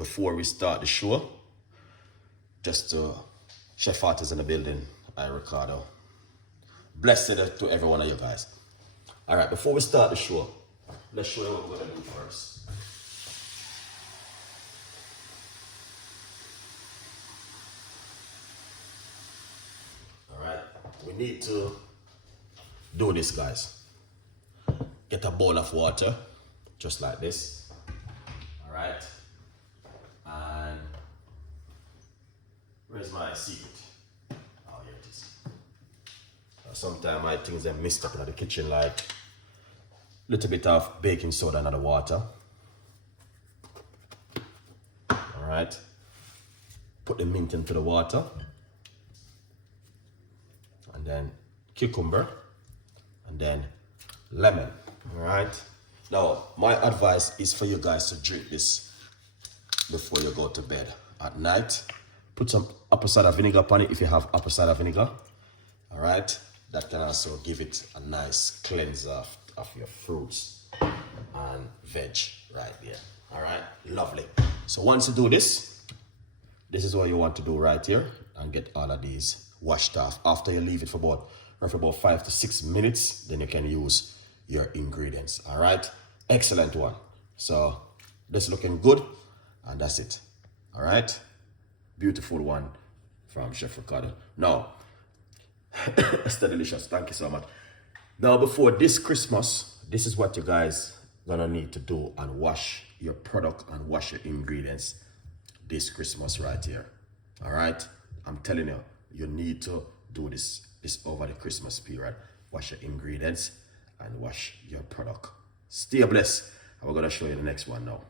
before we start the show, just to Chef Artist in the building, I Ricardo. Blessed to every one of you guys. All right, before we start the show, let's show you what we're gonna do first. All right, we need to do this, guys. Get a bowl of water, just like this. All right, and where's my secret? Oh, here it is. Sometimes my things are mixed up in the kitchen, like a little bit of baking soda in the water. All right, put the mint into the water, and then cucumber, and then lemon. All right. Now, my advice is for you guys to drink this before you go to bed at night. Put some apple cider vinegar on it if you have apple cider vinegar. All right. That can also give it a nice cleanse of your fruits and veg right there. All right. Lovely. So once you do this, this is what you want to do right here, and get all of these washed off. After you leave it for about 5 to 6 minutes, then you can use your ingredients. All right, excellent one. So this looking good, and that's it. All right, beautiful one from Chef Ricardo. Now, it's delicious. Thank you so much. Now, before this Christmas, this is what you guys gonna need to do and wash your product and wash your ingredients this Christmas right here. All right, I'm telling you, you need to do this over the Christmas period. Wash your ingredients and wash your product. Stay blessed. And we're gonna show you the next one now.